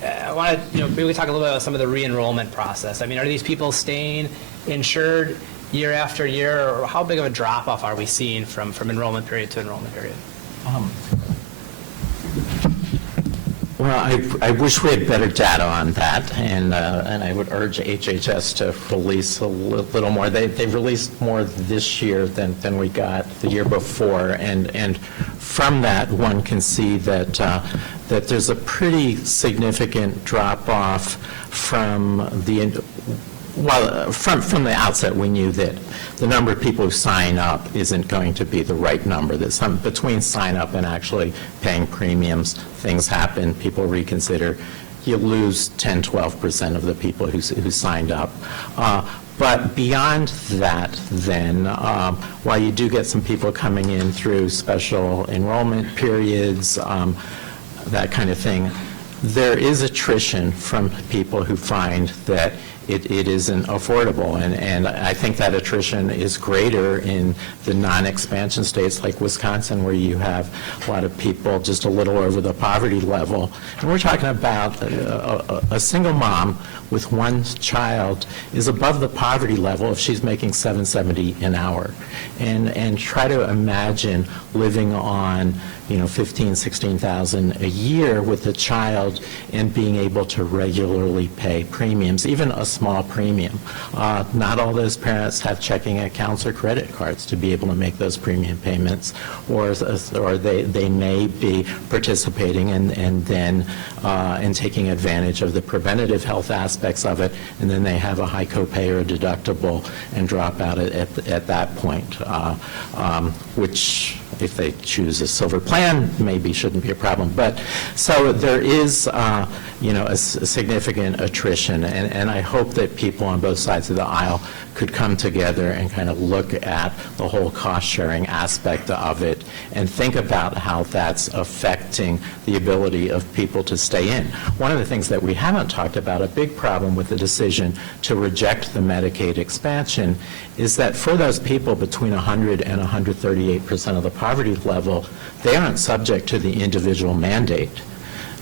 I want to, maybe talk a little bit about some of the re-enrollment process. I mean, are these people staying insured year after year, or how big of a drop-off are we seeing from enrollment period to enrollment period? Well, I wish we had better data on that, and I would urge HHS to release a little more. They released more this year than we got the year before, and from that one can see that that there's a pretty significant drop-off from the from the outset. We knew that the number of people who sign up isn't going to be the right number. That between sign up and actually paying premiums, things happen, people reconsider. You lose 10-12% of the people who signed up. But beyond that, then, while you do get some people coming in through special enrollment periods, that kind of thing, there is attrition from people who find that it isn't affordable, and I think that attrition is greater in the non-expansion states like Wisconsin, where you have a lot of people just a little over the poverty level. And we're talking about a single mom with one child is above the poverty level if she's making $7.70 an hour. And try to imagine living on, $15,000, $16,000 a year with a child and being able to regularly pay premiums, even a small premium. Not all those parents have checking accounts or credit cards to be able to make those premium payments, or they may be participating and taking advantage of the preventative health aspects of it, and then they have a high copay or deductible and drop out at that point, which, if they choose a silver plan, maybe shouldn't be a problem. But so there is, a significant attrition, and I hope that people on both sides of the aisle could come together and kind of look at the whole cost-sharing aspect of it and think about how that's affecting the ability of people to stay in. One of the things that we haven't talked about, a big problem with the decision to reject the Medicaid expansion, is that for those people between 100 and 138% of the poverty level, they aren't subject to the individual mandate.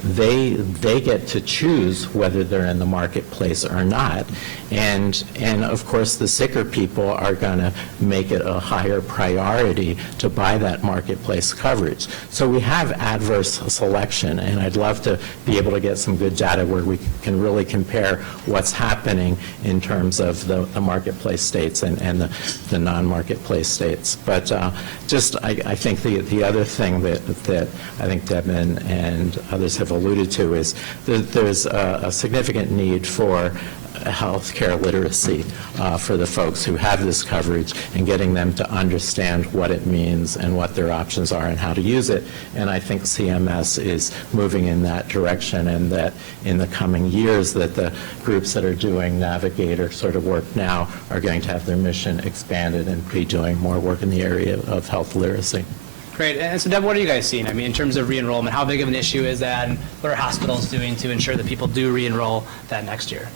They get to choose whether they're in the marketplace or not, and of course the sicker people are going to make it a higher priority to buy that marketplace coverage. So we have adverse selection, and I'd love to be able to get some good data where we can really compare what's happening in terms of the marketplace states and the non-marketplace states. But I think the other thing that I think Debman and others have alluded to is that there's a significant need for healthcare literacy for the folks who have this coverage, and getting them to understand what it means and what their options are and how to use it. And I think CMS is moving in that direction, and that in the coming years that the groups that are doing Navigator sort of work now are going to have their mission expanded and be doing more work in the area of health literacy. Great. And so, Deb, what are you guys seeing? I mean, in terms of re-enrollment, how big of an issue is that, and what are hospitals doing to ensure that people do re-enroll that next year?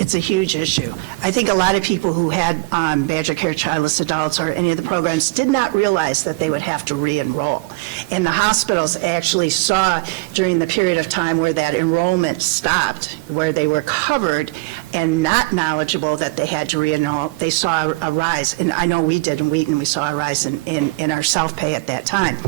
It's a huge issue. I think a lot of people who had Badger Care Childless Adults or any of the programs did not realize that they would have to re-enroll. And the hospitals actually saw during the period of time where that enrollment stopped, where they were covered and not knowledgeable that they had to re-enroll, they saw a rise. And I know we did in Wheaton, we saw a rise in our self-pay at that time.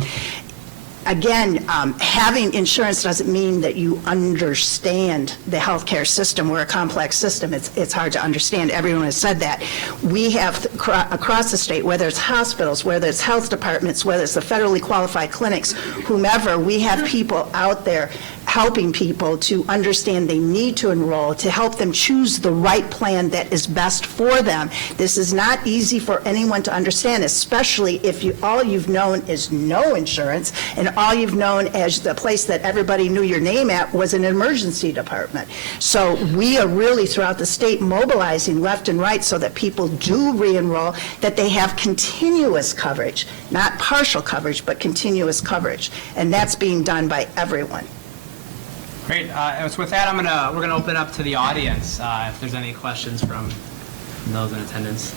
Again, having insurance doesn't mean that you understand the healthcare system. We're a complex system. It's hard to understand. Everyone has said that. We have across the state, whether it's hospitals, whether it's health departments, whether it's the federally qualified clinics, whomever, we have people out there helping people to understand they need to enroll, to help them choose the right plan that is best for them. This is not easy for anyone to understand, especially if all you've known is no insurance, and all you've known as the place that everybody knew your name at was an emergency department. So we are really throughout the state mobilizing left and right so that people do re-enroll, that they have continuous coverage, not partial coverage, but continuous coverage. And that's being done by everyone. Great. So with that, we're gonna open up to the audience if there's any questions from those in attendance.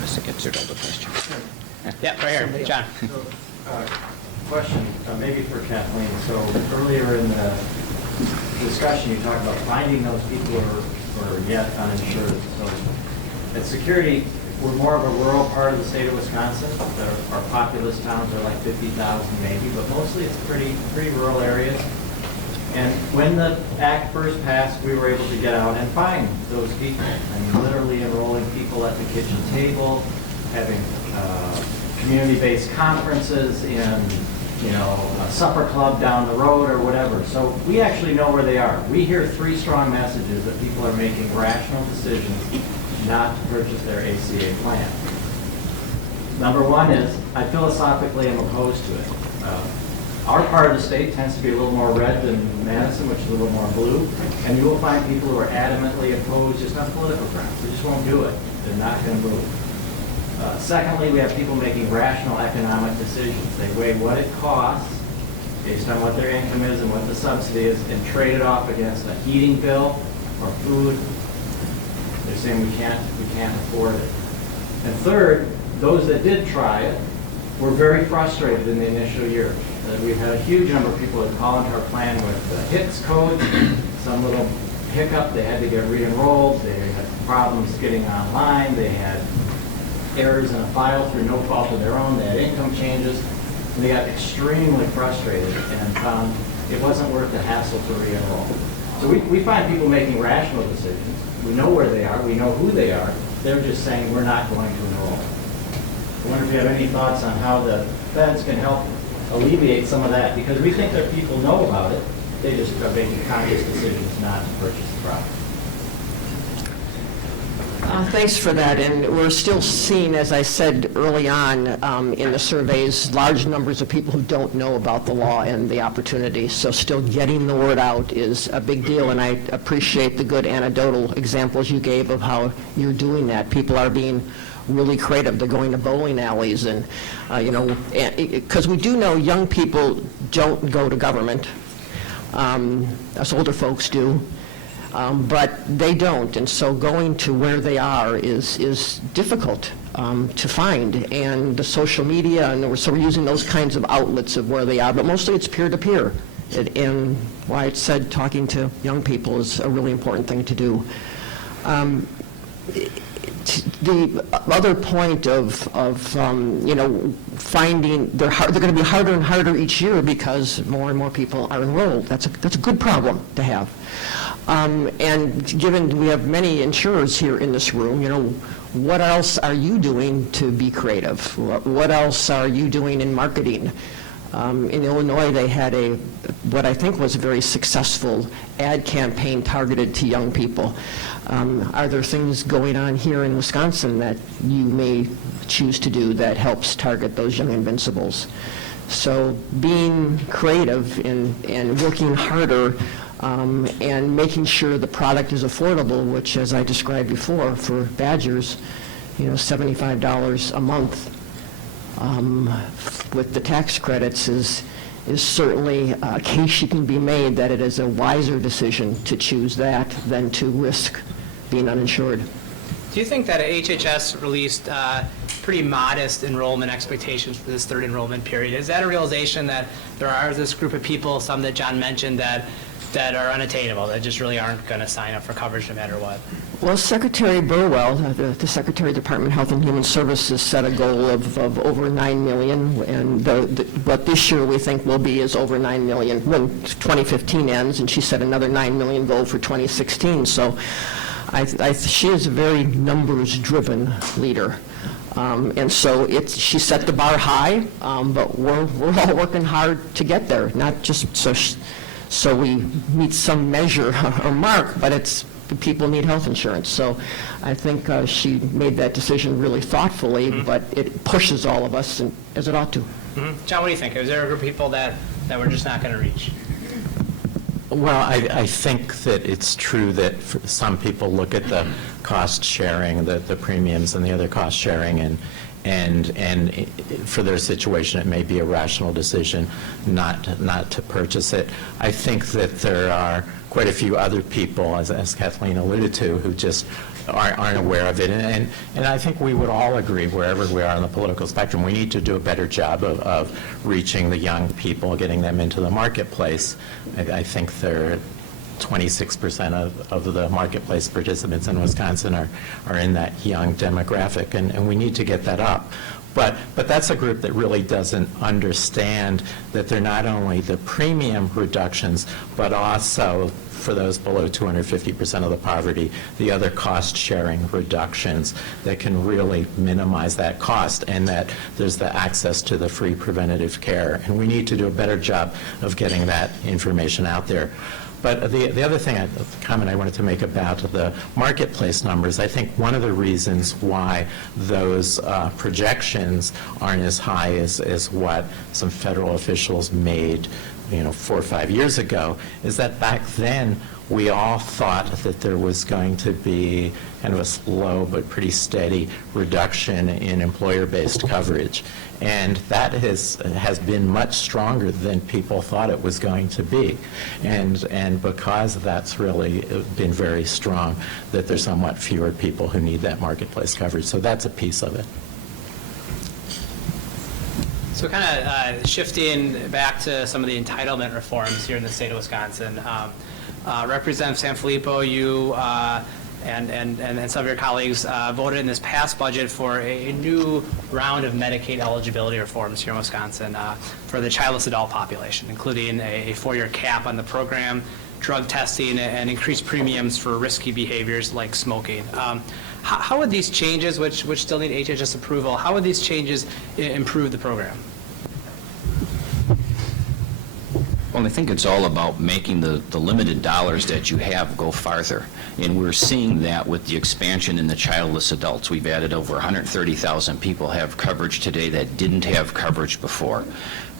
Must get through all the questions. Yeah, right here, John. Question, maybe for Kathleen. So earlier in the discussion, you talked about finding those people who are yet uninsured. So at Security, we're more of a rural part of the state of Wisconsin. Our populous towns are like 50,000 maybe, but mostly it's pretty rural areas. And when the act first passed, we were able to get out and find those people. I mean, literally enrolling people at the kitchen table, having community-based conferences in, a supper club down the road or whatever. So we actually know where they are. We hear 3 strong messages that people are making rational decisions not to purchase their ACA plan. Number 1 is, I philosophically am opposed to it. Our part of the state tends to be a little more red than Madison, which is a little more blue, and you will find people who are adamantly opposed just on political grounds. They just won't do it. They're not going to move. Secondly, we have people making rational economic decisions. They weigh what it costs based on what their income is and what the subsidy is and trade it off against a heating bill or food. They're saying we can't afford it. And third, those that did try it were very frustrated in the initial year. We've had a huge number of people that call into our plan with HITS code, some little hiccup, they had to get re-enrolled, they had problems getting online, they had errors in a file through no fault of their own, they had income changes, and they got extremely frustrated and found it wasn't worth the hassle to re-enroll. So we find people making rational decisions. We know where they are, we know who they are, they're just saying we're not going to enroll. I wonder if you have any thoughts on how the feds can help alleviate some of that, because we think that people know about it, they just are making conscious decisions not to purchase the product. Thanks for that, and we're still seeing, as I said early on in the surveys, large numbers of people who don't know about the law and the opportunity, so still getting the word out is a big deal, and I appreciate the good anecdotal examples you gave of how you're doing that. People are being really creative. They're going to bowling alleys and, because we do know young people don't go to government. Us older folks do. But they don't, and so going to where they are is difficult to find, and the social media, and so we're using those kinds of outlets of where they are, but mostly it's peer-to-peer, and why it's said talking to young people is a really important thing to do. The other point of finding, they're going to be harder and harder each year because more and more people are enrolled. That's a good problem to have. And given we have many insurers here in this room, what else are you doing to be creative? What else are you doing in marketing? In Illinois, they had what I think was a very successful ad campaign targeted to young people. Are there things going on here in Wisconsin that you may choose to do that helps target those young invincibles? So being creative and working harder and making sure the product is affordable, which, as I described before, for Badgers, $75 a month with the tax credits is is certainly a case she can be made that it is a wiser decision to choose that than to risk being uninsured. Do you think that HHS released pretty modest enrollment expectations for this third enrollment period? Is that a realization that there are this group of people, some that John mentioned, that are unattainable, that just really aren't going to sign up for coverage no matter what? Well, Secretary Burwell, the Secretary of Department of Health and Human Services, set a goal of over 9 million, and what this year we think will be is over 9 million when 2015 ends, and she set another 9 million goal for 2016. So she is a very numbers-driven leader. And so she set the bar high, but we're all working hard to get there, not just so we meet some measure or mark, but it's people need health insurance. So I think she made that decision really thoughtfully, but it pushes all of us, as it ought to. Mm-hmm. John, what do you think? Is there a group of people that we're just not going to reach? Well, I think that it's true that some people look at the cost sharing, the premiums and the other cost sharing, and for their situation, it may be a rational decision not to purchase it. I think that there are quite a few other people, as Kathleen alluded to, who just aren't aware of it. And I think we would all agree, wherever we are on the political spectrum, we need to do a better job of reaching the young people, getting them into the marketplace. I think they're 26% of the marketplace participants in Wisconsin are in that young demographic, and we need to get that up. But that's a group that really doesn't understand that they're not only the premium reductions, but also for those below 250% of the poverty, the other cost-sharing reductions that can really minimize that cost, and that there's the access to the free preventative care. And we need to do a better job of getting that information out there. But the other thing, comment I wanted to make about the marketplace numbers, I think one of the reasons why those projections aren't as high as what some federal officials made 4 or 5 years ago, is that back then we all thought that there was going to be kind of a slow but pretty steady reduction in employer-based coverage. And that has been much stronger than people thought it was going to be. And because that's really been very strong, that there's somewhat fewer people who need that marketplace coverage. So that's a piece of it. So kind of shifting back to some of the entitlement reforms here in the state of Wisconsin. Representative Sanfilippo, you and some of your colleagues voted in this past budget for a new round of Medicaid eligibility reforms here in Wisconsin for the childless adult population, including a 4-year cap on the program, drug testing, and increased premiums for risky behaviors like smoking. How would these changes, which still need HHS approval, how would these changes improve the program? Well, I think it's all about making the limited dollars that you have go farther. And we're seeing that with the expansion in the childless adults. We've added over 130,000 people have coverage today that didn't have coverage before.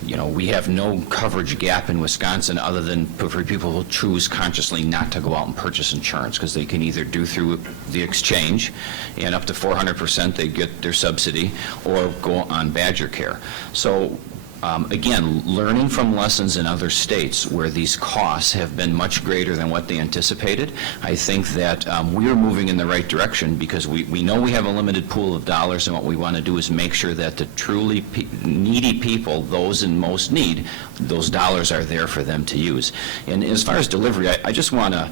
We have no coverage gap in Wisconsin other than for people who choose consciously not to go out and purchase insurance, because they can either do through the exchange, and up to 400% they get their subsidy, or go on Badger Care. So again, learning from lessons in other states where these costs have been much greater than what they anticipated, I think that we are moving in the right direction, because we know we have a limited pool of dollars, and what we want to do is make sure that the truly needy people, those in most need, those dollars are there for them to use. And as far as delivery, I just want to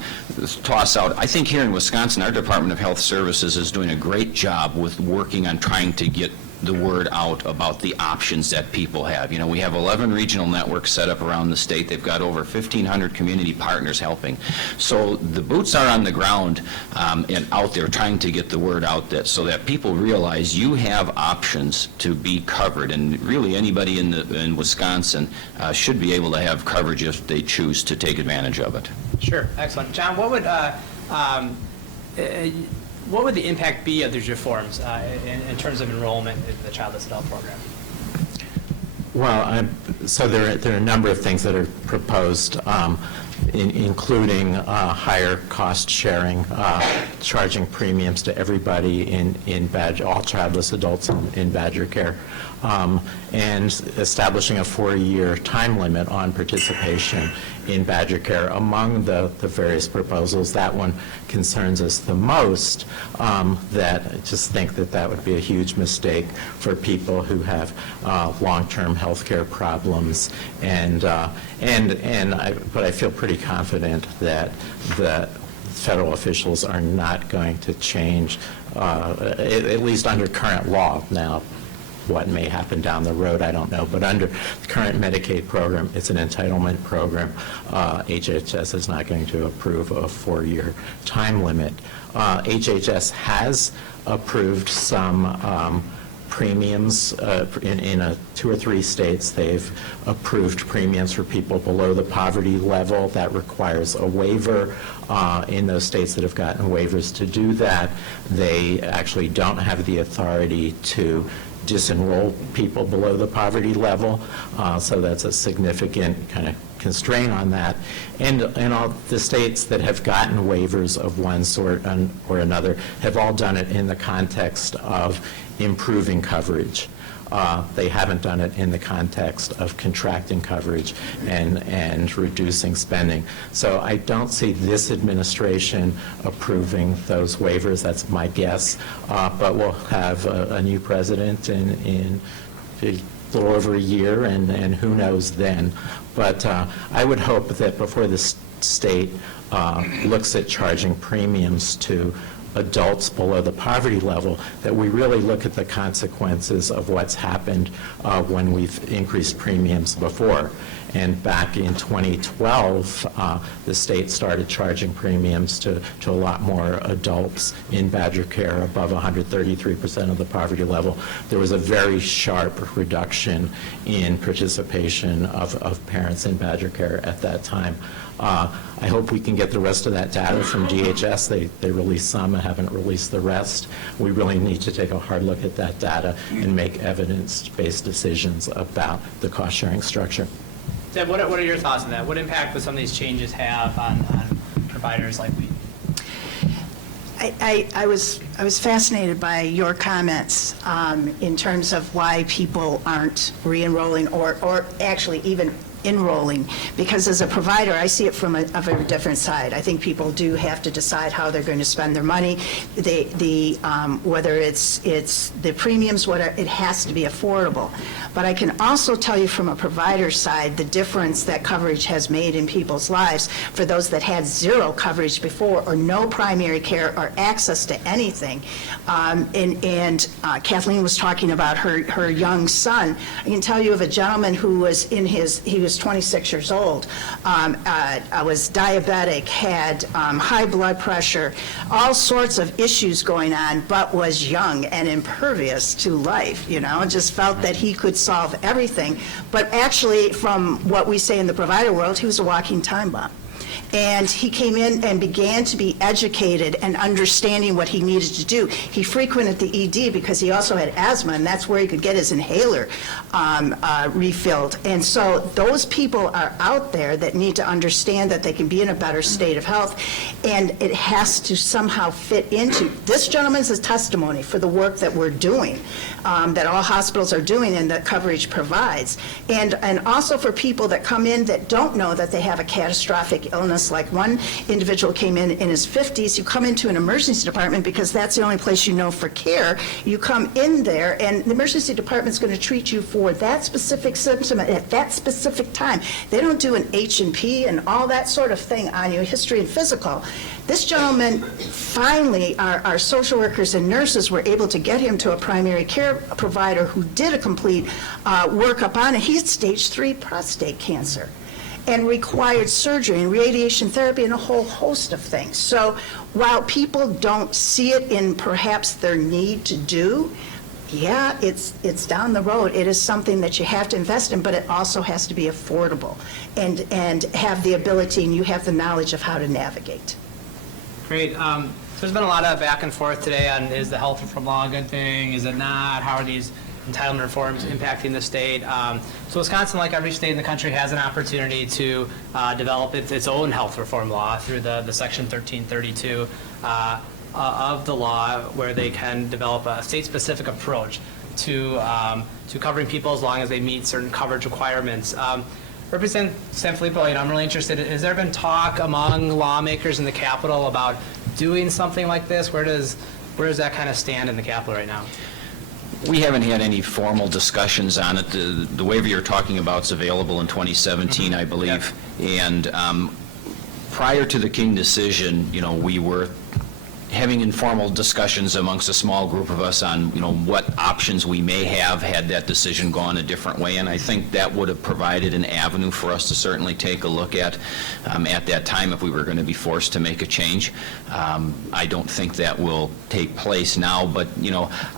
toss out, I think here in Wisconsin, our Department of Health Services is doing a great job with working on trying to get the word out about the options that people have. We have 11 regional networks set up around the state. They've got over 1,500 community partners helping. So the boots are on the ground and out there trying to get the word out so that people realize you have options to be covered. And really anybody in Wisconsin should be able to have coverage if they choose to take advantage of it. Sure, excellent. John, what would the impact be of these reforms in terms of enrollment in the childless adult program? Well, so there are a number of things that are proposed. including higher cost sharing, charging premiums to everybody in all childless adults in Badger Care, and establishing a 4-year time limit on participation in Badger Care. Among the various proposals, that one concerns us the most, that I just think that would be a huge mistake for people who have long-term health care problems, but I feel pretty confident that the federal officials are not going to change, at least under current law. Now, what may happen down the road, I don't know. But under the current Medicaid program, it's an entitlement program. HHS is not going to approve a 4-year time limit. HHS has approved some premiums in 2 or 3 states. They've approved premiums for people below the poverty level. That requires a waiver. In those states that have gotten waivers to do that, they actually don't have the authority to disenroll people below the poverty level, so that's a significant kind of constraint on that. And all the states that have gotten waivers of one sort or another have all done it in the context of improving coverage. They haven't done it in the context of contracting coverage and reducing spending. So I don't see this administration approving those waivers. That's my guess. But we'll have a new president in a little over a year, and who knows then. But I would hope that before the state looks at charging premiums to adults below the poverty level, that we really look at the consequences of what's happened when we've increased premiums before. And back in 2012, the state started charging premiums to a lot more adults in Badger Care above 133% of the poverty level. There was a very sharp reduction in participation of parents in Badger Care at that time. I hope we can get the rest of that data from DHS. They released some and haven't released the rest. We really need to take a hard look at that data and make evidence-based decisions about the cost-sharing structure. Deb, what are your thoughts on that? What impact would some of these changes have on providers like we? I was fascinated by your comments in terms of why people aren't re-enrolling or actually even enrolling, because as a provider, I see it from a very different side. I think people do have to decide how they're going to spend their money. Whether it's the premiums, it has to be affordable. But I can also tell you from a provider side the difference that coverage has made in people's lives for those that had zero coverage before or no primary care or access to anything. Kathleen was talking about her young son. I can tell you of a gentleman who was he was 26 years old, was diabetic, had high blood pressure, all sorts of issues going on, but was young and impervious to life, just felt that he could solve everything. But actually, from what we say in the provider world, he was a walking time bomb. And he came in and began to be educated and understanding what he needed to do. He frequented the ED because he also had asthma, and that's where he could get his inhaler refilled. And so those people are out there that need to understand that they can be in a better state of health, and it has to somehow fit into. This gentleman's a testimony for the work that we're doing, that all hospitals are doing and that coverage provides. And also for people that come in that don't know that they have a catastrophic illness. Like one individual came in his 50s. You come into an emergency department because that's the only place you know for care. You come in there, and the emergency department's going to treat you for that specific symptom at that specific time. They don't do an H&P and all that sort of thing on you, history and physical. This gentleman, finally, our social workers and nurses were able to get him to a primary care provider who did a complete workup on it. He had stage 3 prostate cancer and required surgery and radiation therapy and a whole host of things. So while people don't see it in perhaps their need to do, yeah, it's down the road. It is something that you have to invest in, but it also has to be affordable and have the ability, and you have the knowledge of how to navigate. Great. There's been a lot of back and forth today on, is the health reform law a good thing? Is it not? How are these entitlement reforms impacting the state. So Wisconsin, like every state in the country, has an opportunity to develop its own health reform law through the Section 1332 of the law, where they can develop a state-specific approach to covering people as long as they meet certain coverage requirements. Representative Sanfilippo, I'm really interested. Has there been talk among lawmakers in the Capitol about doing something like this? Where does that kind of stand in the Capitol right now? We haven't had any formal discussions on it. The waiver you're talking about is available in 2017, I believe. Yep. And prior to the King decision, we were having informal discussions amongst a small group of us on, what options we may have had that decision gone a different way, and I think that would have provided an avenue for us to certainly take a look at that time if we were going to be forced to make a change. I don't think that will take place now, but,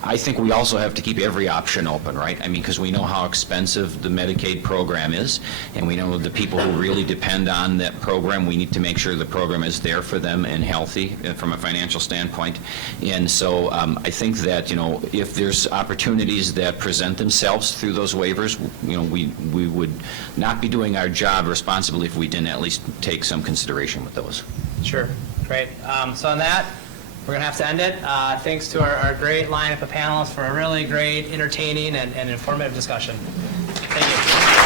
I think we also have to keep every option open, right? I mean, because we know how expensive the Medicaid program is, and we know the people who really depend on that program. We need to make sure the program is there for them and healthy from a financial standpoint. And so I think that, if there's opportunities that present themselves through those waivers, we would not be doing our job responsibly if we didn't at least take some consideration with those. Sure. Great. So on that, we're going to have to end it. Thanks to our great lineup of panelists for a really great, entertaining, and informative discussion. Thank you.